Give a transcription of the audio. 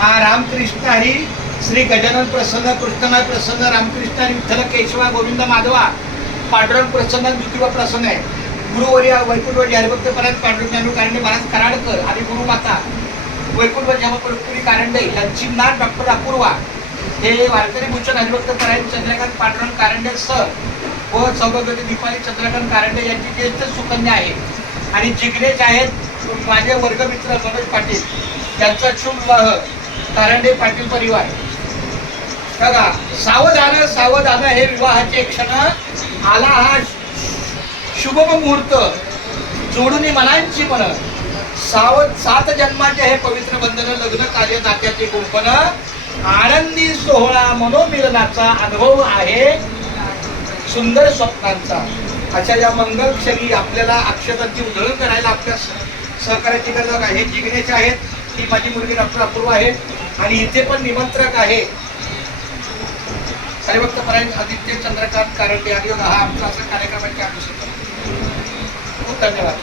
हा रामकृष्ण हरी श्री गजानन प्रसन्न कृष्णनाथ प्रसन्न रामकृष्ण हरी विठ्ठल केशवा गोविंद माधवा पांडुरंग प्रसन्न ज्योतिबा प्रसन्न आहे. गुरुवर्य वैकुंठवाडी हरिभक्तपरायण पांडुरंग ज्ञानू कारंडे महाराज कराडकर आणि गुरुमाता वैकुंठ जमापुरी कारंडे यांची नाथ डॉक्टर अपूर्वा हे वारकरी भूषण हरिभक्तपरायण चंद्रकांत पांडुरंग कारंडे सर व सौभाग्यवती दीपाली चंद्रकांत कारंडे यांची ज्येष्ठ सुकन्या आहे. आणि जिग्नेश आहेत माझे वर्गमित्र मनोज पाटील यांचा शुभ विवाह कारंडे पाटील परिवार. बघा सावधान सावधान हे विवाहाचे क्षण आला हा शुभ मुहूर्त जोडून मनांची मन सावध 7 जन्माचे हे पवित्र बंधन लग्न कार्य नात्याचे गुंफन आनंदी सोहळा मनोमिलनाचा अनुभव आहे सुंदर स्वप्नांचा. अशा या मंगल क्षणी आपल्याला अक्षतांची उधळण करायला आपल्या सहकार्याची गरज आहे. हे जिग्नेश आहेत, ही माझी मुलगी डॉक्टर अपूर्वा आहे आणि इथे पण निमंत्रक आहे हरिभक्तपरायण आदित्य चंद्रकांत कारंडे आणि हा आमचा असा कार्यक्रमाचे अनुसरण. खूप धन्यवाद.